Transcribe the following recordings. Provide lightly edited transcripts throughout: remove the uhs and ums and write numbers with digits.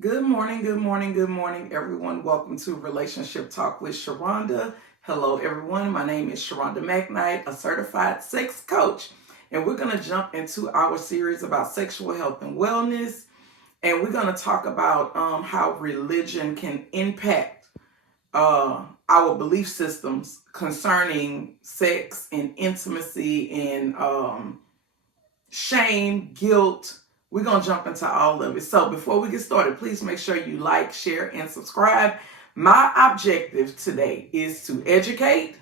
Good morning, good morning, good morning, everyone. Welcome to Relationship Talk with Sharonda. Hello, everyone. My name is Sharonda McKnight, a certified sex coach, and we're going to jump into our series about sexual health and wellness. And we're going to talk about how religion can impact our belief systems concerning sex and intimacy and shame, guilt. We're going to jump into all of it. So before we get started, please make sure you like, share, and subscribe. My objective today is to educate,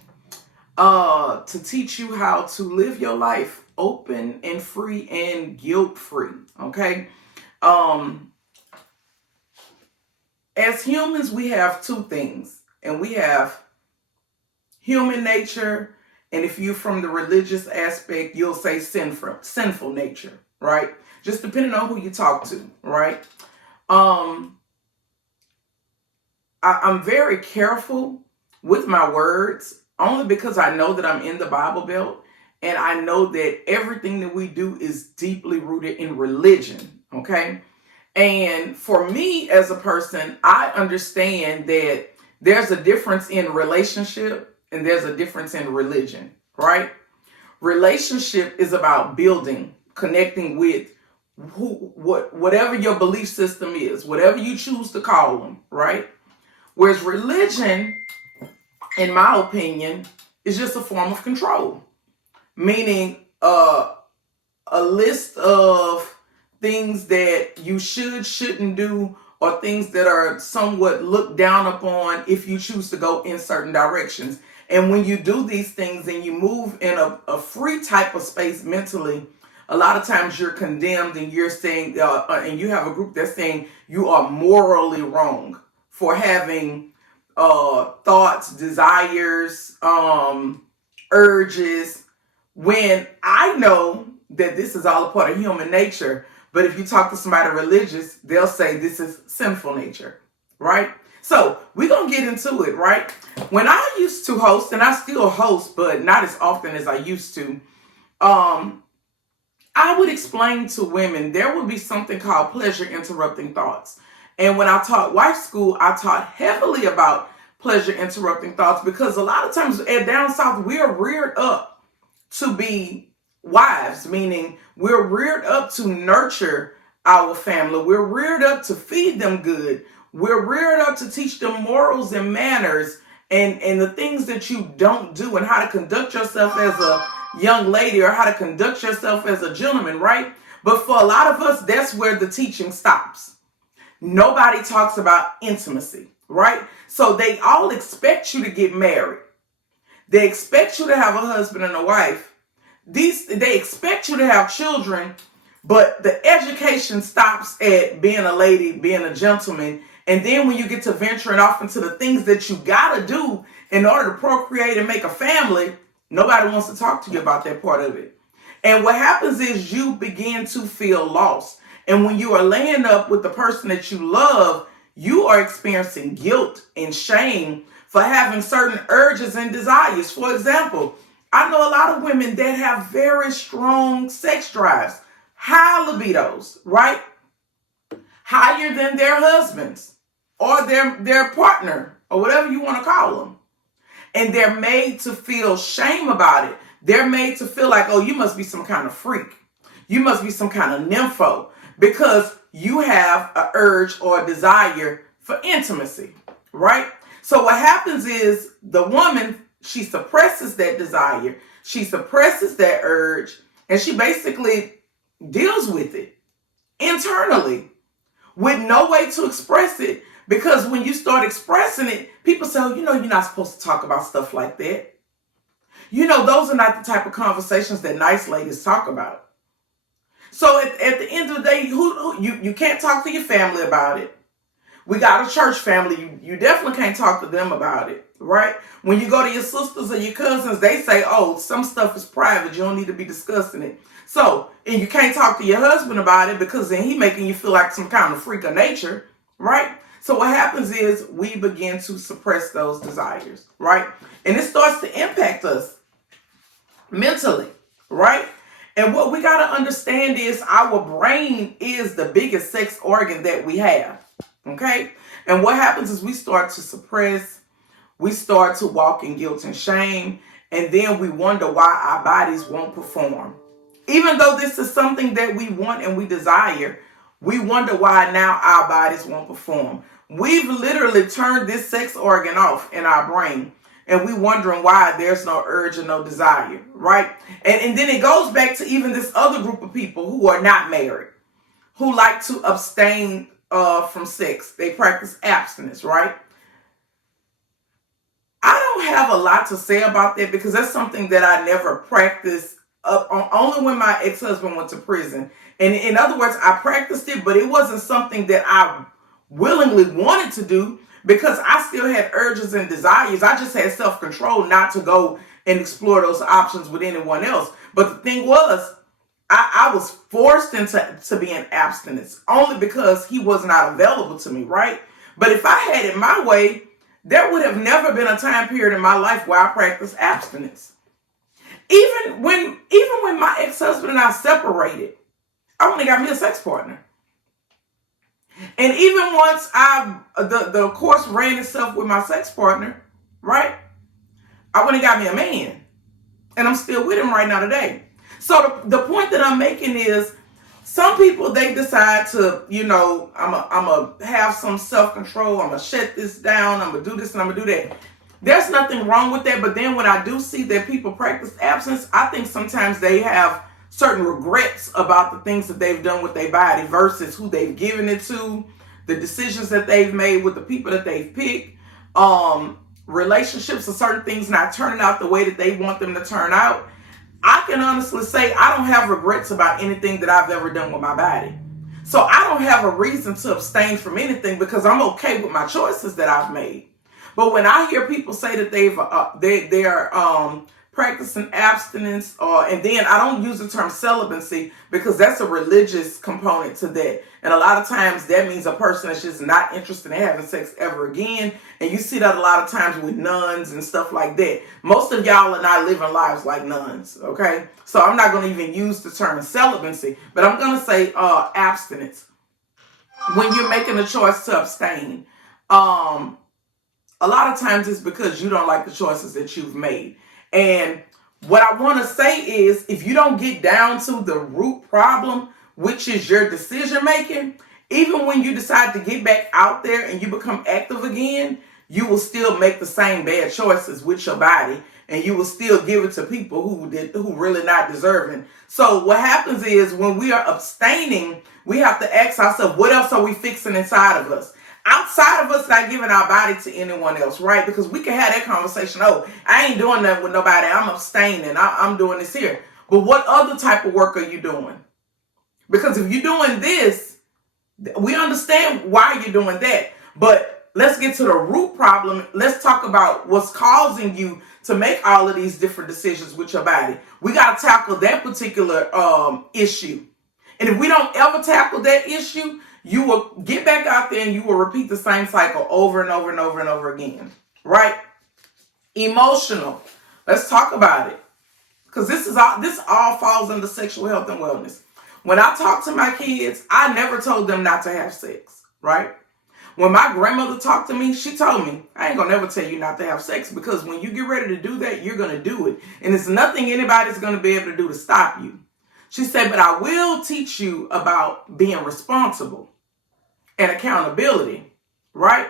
to teach you how to live your life open and free and guilt-free, okay? As humans, we have two things, and we have human nature, and if you're from the religious aspect, you'll say sinful nature, right? Just depending on who you talk to, right? I'm very careful with my words, only because I know that I'm in the Bible Belt, and I know that everything that we do is deeply rooted in religion, okay? And for me as a person, I understand that there's a difference in relationship and there's a difference in religion, right? Relationship is about building, connecting with whatever your belief system is, whatever you choose to call them, right? Whereas religion, in my opinion, is just a form of control, meaning a list of things that you shouldn't do, or things that are somewhat looked down upon if you choose to go in certain directions. And when you do these things and you move in a free type of space mentally, a lot of times you're condemned, and you're saying, and you have a group that's saying you are morally wrong for having thoughts, desires, urges, when I know that this is all a part of human nature. But if you talk to somebody religious, they'll say this is sinful nature, right? So we're going to get into it, right? When I used to host, and I still host, but not as often as I used to, I would explain to women there would be something called pleasure interrupting thoughts. And when I taught wife school, I taught heavily about pleasure interrupting thoughts, because a lot of times down south, we're reared up to be wives, meaning we're reared up to nurture our family. We're reared up to feed them good. We're reared up to teach them morals and manners, and the things that you don't do, and how to conduct yourself as a young lady, or how to conduct yourself as a gentleman, right? But for a lot of us, that's where the teaching stops. Nobody talks about intimacy, right? So they all expect you to get married. They expect you to have a husband and a wife. They expect you to have children, but the education stops at being a lady, being a gentleman. And then when you get to venturing off into the things that you gotta do in order to procreate and make a family, nobody wants to talk to you about that part of it. And what happens is you begin to feel lost. And when you are laying up with the person that you love, you are experiencing guilt and shame for having certain urges and desires. For example, I know a lot of women that have very strong sex drives, high libidos, right? Higher than their husbands or their partner, or whatever you want to call them. And they're made to feel shame about it. They're made to feel like, oh, you must be some kind of freak. You must be some kind of nympho, because you have an urge or a desire for intimacy, right? So what happens is the woman, she suppresses that desire, she suppresses that urge, and she basically deals with it internally with no way to express it. Because when you start expressing it, people say, oh, you're not supposed to talk about stuff like that. Those are not the type of conversations that nice ladies talk about. So at the end of the day, you can't talk to your family about it. We got a church family. You definitely can't talk to them about it, right? When you go to your sisters or your cousins, they say, oh, some stuff is private. You don't need to be discussing it. So, and you can't talk to your husband about it, because then he's making you feel like some kind of freak of nature, right? So what happens is we begin to suppress those desires, right? And it starts to impact us mentally, right? And what we got to understand is our brain is the biggest sex organ that we have. Okay? And what happens is we start to suppress, we start to walk in guilt and shame, and then we wonder why our bodies won't perform. Even though this is something that we want and we desire, we wonder why now our bodies won't perform. We've literally turned this sex organ off in our brain, and we wondering why there's no urge and no desire, right? And then it goes back to even this other group of people who are not married, who like to abstain from sex. They practice abstinence, right? I don't have a lot to say about that because that's something that I never practiced only when my ex-husband went to prison. And in other words, I practiced it, but it wasn't something that I willingly wanted to do because I still had urges and desires. I just had self-control not to go and explore those options with anyone else. But the thing was, I was forced into being abstinence only because he was not available to me, right? But if I had it my way, there would have never been a time period in my life where I practiced abstinence. Even when my ex-husband and I separated, I only got me a sex partner. And even once the course ran itself with my sex partner, right? I went and got me a man. And I'm still with him right now today. So the point that I'm making is some people, they decide to, I'm a have some self-control. I'm going to shut this down. I'm going to do this and I'm going to do that. There's nothing wrong with that. But then when I do see that people practice abstinence, I think sometimes they have certain regrets about the things that they've done with their body versus who they've given it to, the decisions that they've made with the people that they've picked, relationships or certain things not turning out the way that they want them to turn out. I can honestly say I don't have regrets about anything that I've ever done with my body. So I don't have a reason to abstain from anything because I'm okay with my choices that I've made. But when I hear people say that they're practicing abstinence, and then I don't use the term celibacy because that's a religious component to that. And a lot of times that means a person is just not interested in having sex ever again. And you see that a lot of times with nuns and stuff like that. Most of y'all are not living lives like nuns, okay? So I'm not going to even use the term celibacy, but I'm going to say abstinence. When you're making a choice to abstain, a lot of times it's because you don't like the choices that you've made. And what I want to say is, if you don't get down to the root problem, which is your decision making, even when you decide to get back out there and you become active again, you will still make the same bad choices with your body, and you will still give it to people who really not deserving. So what happens is when we are abstaining, we have to ask ourselves, what else are we fixing inside of us? Outside of us not giving our body to anyone else, right? Because we can have that conversation. Oh, I ain't doing that with nobody. I'm abstaining. I'm doing this here. But what other type of work are you doing? Because if you're doing this, we understand why you're doing that. But let's get to the root problem. Let's talk about what's causing you to make all of these different decisions with your body. We got to tackle that particular issue. And if we don't ever tackle that issue, you will get back out there and you will repeat the same cycle over and over and over and over again, right? Emotional. Let's talk about it. Because this all falls under sexual health and wellness. When I talk to my kids, I never told them not to have sex, right? When my grandmother talked to me, she told me, I ain't gonna never tell you not to have sex because when you get ready to do that, you're gonna do it. And it's nothing anybody's gonna be able to do to stop you. She said, but I will teach you about being responsible and accountability, right?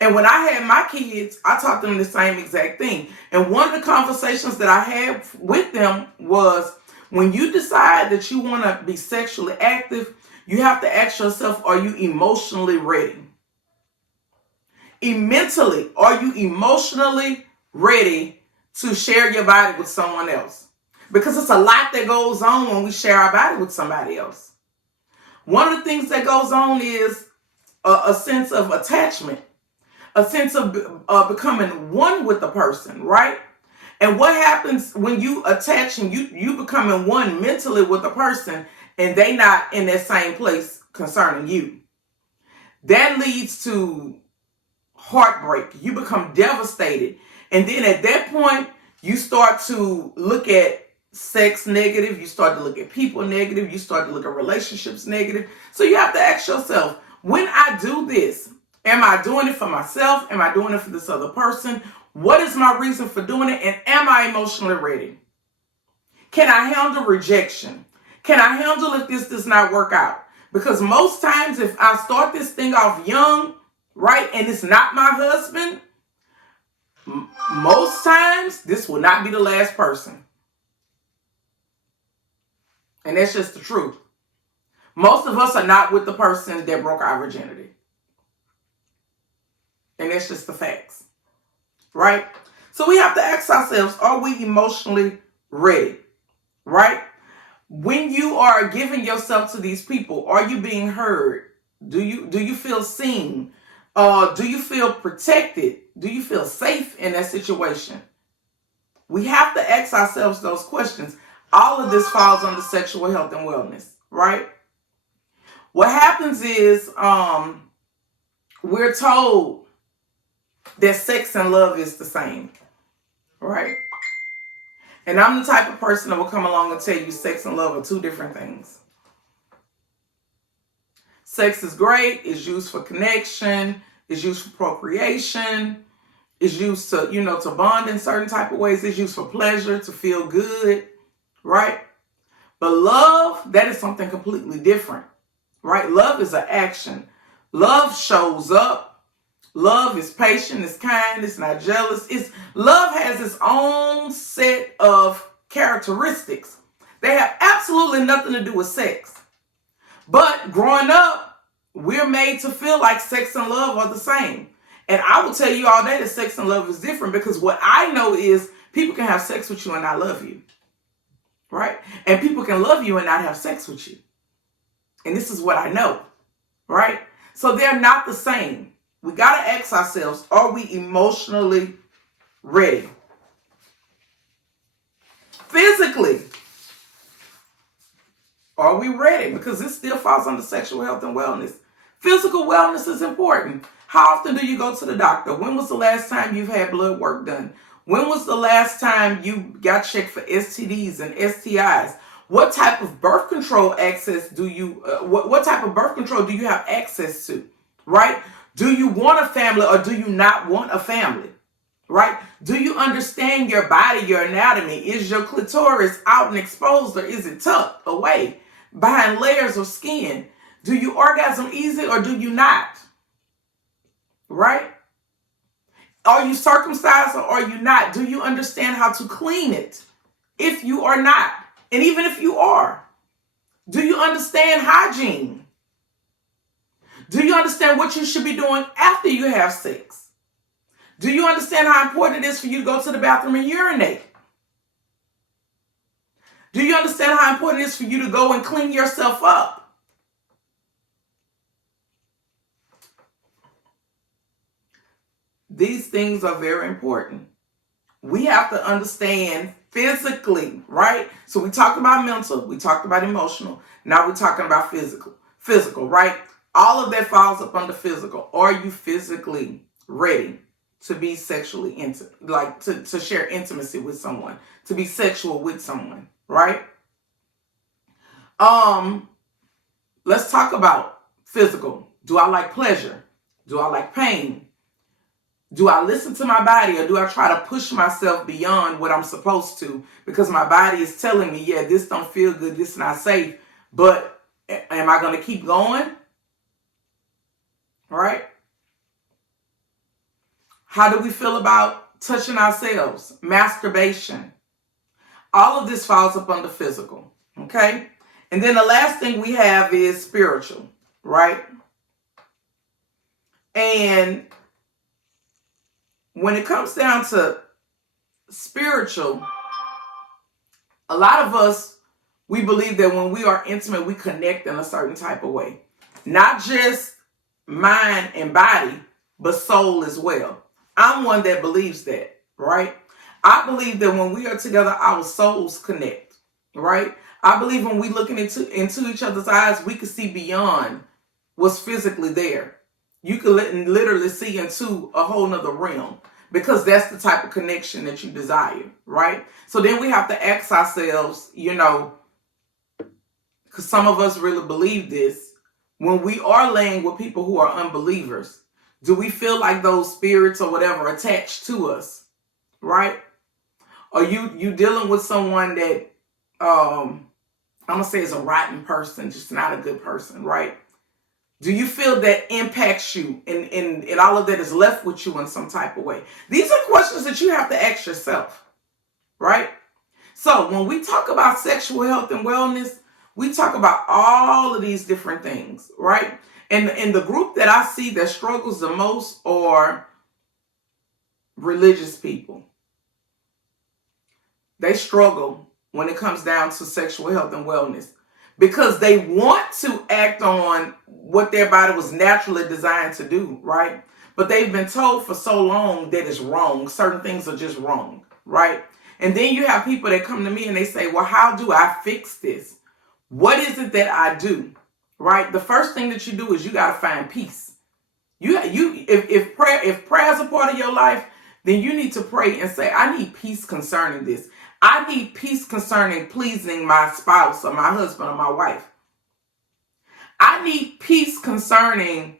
And when I had my kids, I taught them the same exact thing. And one of the conversations that I had with them was, when you decide that you want to be sexually active, you have to ask yourself, are you emotionally ready? Mentally, are you emotionally ready to share your body with someone else? Because it's a lot that goes on when we share our body with somebody else. One of the things that goes on is a sense of attachment, a sense of becoming one with the person, right? And what happens when you attach and you becoming one mentally with a person and they not in that same place concerning you? That leads to heartbreak. You become devastated. And then at that point, you start to look at sex negative. You start to look at people negative. You start to look at relationships negative. So you have to ask yourself, When I do this, am I doing it for myself? Am I doing it for this other person? What is my reason for doing it? And am I emotionally ready? Can I handle rejection? Can I handle if this does not work out? Because most times if I start this thing off young, right, and it's not my husband, most times this will not be the last person. And that's just the truth. Most of us are not with the person that broke our virginity. And that's just the facts. Right? So we have to ask ourselves, are we emotionally ready? Right? When you are giving yourself to these people, are you being heard? Do you feel seen? Do you feel protected? Do you feel safe in that situation? We have to ask ourselves those questions. All of this falls under sexual health and wellness, right? What happens is we're told that sex and love is the same, right? And I'm the type of person that will come along and tell you sex and love are two different things. Sex is great. It's used for connection. It's used for procreation. It's used to, to bond in certain type of ways. It's used for pleasure, to feel good, right? But love, that is something completely different, right? Love is an action. Love shows up. Love is patient, it's kind, it's not jealous. Love has its own set of characteristics. They have absolutely nothing to do with sex. But growing up, we're made to feel like sex and love are the same. And I will tell you all day that sex and love is different, because what I know is people can have sex with you and not love you. Right? And people can love you and not have sex with you. And this is what I know. Right? So they're not the same. We got to ask ourselves, are we emotionally ready? Physically, are we ready? Because this still falls under sexual health and wellness. Physical wellness is important. How often do you go to the doctor? When was the last time you've had blood work done? When was the last time you got checked for STDs and STIs? What type of birth control access do you, what type of birth control do you have access to? Right? Do you want a family or do you not want a family? Right? Do you understand your body, your anatomy? Is your clitoris out and exposed, or is it tucked away behind layers of skin? Do you orgasm easy or do you not? Right? Are you circumcised or are you not? Do you understand how to clean it if you are not? And even if you are, do you understand hygiene? Do you understand what you should be doing after you have sex? Do you understand how important it is for you to go to the bathroom and urinate? Do you understand how important it is for you to go and clean yourself up? These things are very important. We have to understand physically, right? So we talked about mental, we talked about emotional. Now we're talking about physical, right? All of that falls up under physical. Are you physically ready to be sexually intimate, like to share intimacy with someone, to be sexual with someone, right? Let's talk about physical. Do I like pleasure? Do I like pain? Do I listen to my body, or do I try to push myself beyond what I'm supposed to because my body is telling me, yeah, this don't feel good, this is not safe, but am I going to keep going? Right? How do we feel about touching ourselves? Masturbation. All of this falls up under physical. Okay? And then the last thing we have is spiritual. Right? And when it comes down to spiritual, a lot of us, we believe that when we are intimate, we connect in a certain type of way. Not just mind and body, but soul as well. I'm one that believes that, right? I believe that when we are together, our souls connect, right? I believe when we look into each other's eyes, we can see beyond what's physically there. You can literally see into a whole nother realm, because that's the type of connection that you desire, right? So then we have to ask ourselves, because some of us really believe this, when we are laying with people who are unbelievers, do we feel like those spirits or whatever attached to us, right? Are you dealing with someone that I'm gonna say is a rotten person, just not a good person, right? Do you feel that impacts you and all of that is left with you in some type of way? These are questions that you have to ask yourself, right? So when we talk about sexual health and wellness, we talk about all of these different things, right? And the group that I see that struggles the most are religious people. They struggle when it comes down to sexual health and wellness because they want to act on what their body was naturally designed to do, right? But they've been told for so long that it's wrong. Certain things are just wrong, right? And then you have people that come to me and they say, well, how do I fix this? What is it that I do, right? The first thing that you do is you got to find peace. If prayer is a part of your life, then you need to pray and say, I need peace concerning this. I need peace concerning pleasing my spouse or my husband or my wife. I need peace concerning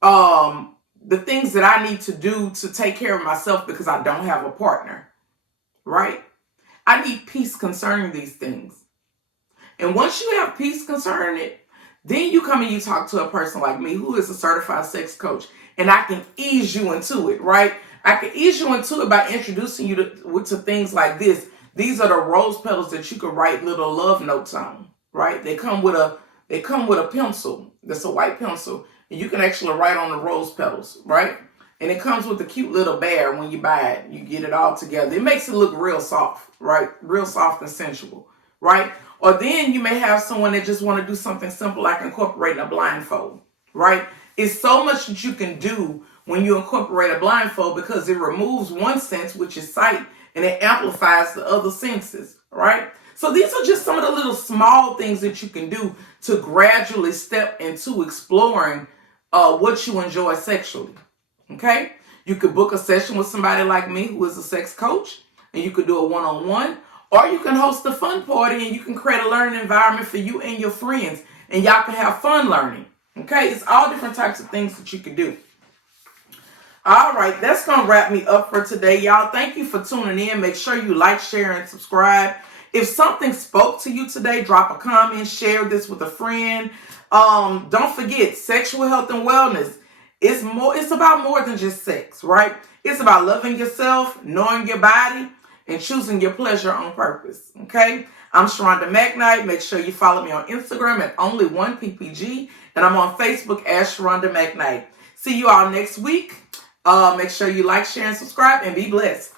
the things that I need to do to take care of myself because I don't have a partner, right? I need peace concerning these things. And once you have peace concerning it, then you come and you talk to a person like me who is a certified sex coach, and I can ease you into it, right? I can ease you into it by introducing you to things like this. These are the rose petals that you can write little love notes on, right? They come with a pencil. That's a white pencil. And you can actually write on the rose petals, right? And it comes with a cute little bear when you buy it. You get it all together. It makes it look real soft, right? Real soft and sensual, right? Or then you may have someone that just want to do something simple like incorporating a blindfold, right? It's so much that you can do when you incorporate a blindfold because it removes one sense, which is sight, and it amplifies the other senses, right? So these are just some of the little small things that you can do to gradually step into exploring what you enjoy sexually, okay? You could book a session with somebody like me who is a sex coach, and you could do a one-on-one, or you can host a fun party and you can create a learning environment for you and your friends, and y'all can have fun learning, okay? It's all different types of things that you can do. All right, that's going to wrap me up for today, y'all. Thank you for tuning in. Make sure you like, share, and subscribe. If something spoke to you today, drop a comment, share this with a friend. Don't forget, sexual health and wellness. It's about more than just sex, right? It's about loving yourself, knowing your body, and choosing your pleasure on purpose, okay? I'm Sharonda McKnight. Make sure you follow me on Instagram at only1ppg, and I'm on Facebook as Sharonda McKnight. See you all next week. Make sure you like, share, and subscribe, and be blessed.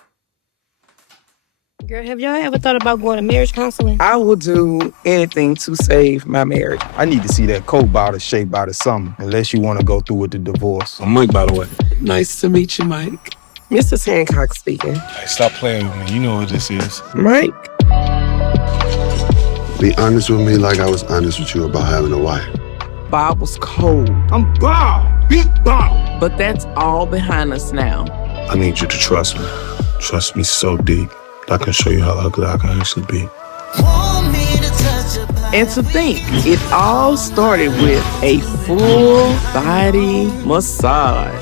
Girl, have y'all ever thought about going to marriage counseling? I will do anything to save my marriage. I need to see that Coke bottle shaped by the summer, unless you want to go through with the divorce. I'm Mike, by the way. Nice to meet you, Mike. Mrs. Hancock speaking. Hey, stop playing with me. You know what this is. Mike. Be honest with me like I was honest with you about having a wife. Bob was cold. I'm Bob. Big Bob. But that's all behind us now. I need you to trust me. Trust me so deep that I can show you how ugly I can actually be. And to think, it all started with a full body massage.